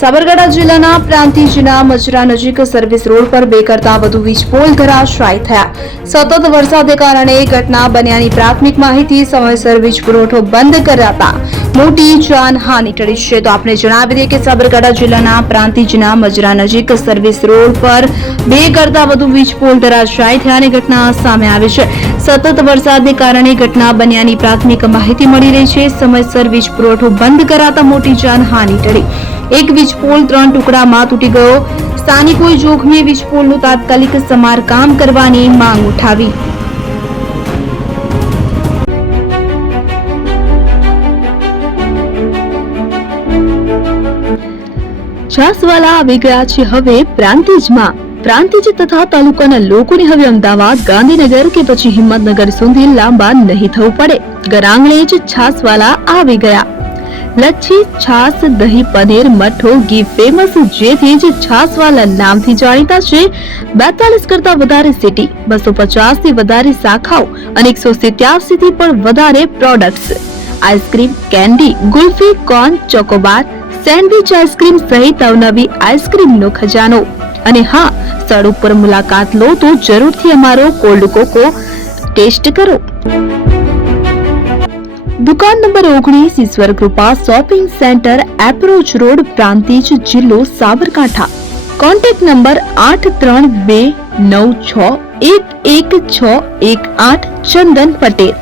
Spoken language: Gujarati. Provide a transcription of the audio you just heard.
સાબરકાંઠા જિલ્લાના પ્રાંતિજના મજરા નજીક સર્વિસ રોડ પર 2 કરતાં વધુ વીજ પોલ ધરાશાયી થયા. સતત વરસાદને કારણે ઘટના બન્યાની પ્રાથમિક માહિતી સમયસર વીજ પુરવઠો બંધ કરાતા મોટી જાનહાનિ ટળી છે. તો આપણે જણાવી દઈએ કે સાબરકાંઠા જિલ્લાના પ્રાંતિજના મજરા નજીક સર્વિસ રોડ પર 2 કરતાં વધુ વીજ પોલ ધરાશાયી થયાની ઘટના સામે આવી છે. સતત વરસાદને કારણે ઘટના બન્યાની પ્રાથમિક માહિતી મળી રહી છે. સમયસર વીજ પુરવઠો બંધ કરાતા મોટી જાનહાનિ ટળી. એક વીજ પોલ 3 ટુકડામાં તૂટી ગયો. સ્થાનિકોએ જોખમી વીજ પોલનું તાત્કાલિક સમારકામ કરવાની માંગ ઉઠાવી. છાસવાલા આવી ગયા છે હવે પ્રાંતિજમાં. પ્રાંતિજ તથા તાલુકાના લોકોને હવે અમદાવાદ, ગાંધીનગર કે પછી હિંમતનગર સુધી લાંબા નહીં થવું પડે. ઘરઆંગણે જ છાસવાલા આવી ગયા. લચ્છી, છાસ, દહીં, પનીર, મઠો, ઘી ફેમસ, જેથી જ છાસવાલા નામથી જાણીતા છે. 42 કરતા વધારે સિટી, 250 થી વધારે શાખાઓ અને 187 થી પણ વધારે products. Ice cream, candy, kulfi, corn, Chocobar, sandwich ice cream સહિત અવનવી આઈસ્ક્રીમનો ખજાનો. અને હા, સ્થળ ઉપર મુલાકાત લો તો જરૂરથી અમારો કોલ્ડ કોકો ટેસ્ટ કરો. દુકાન number 19, Ishwar Krupa shopping centre, approach road, Prantij, જિલ્લો સાબરકાંઠા. Contact number 8329611618. ચંદન પટેલ.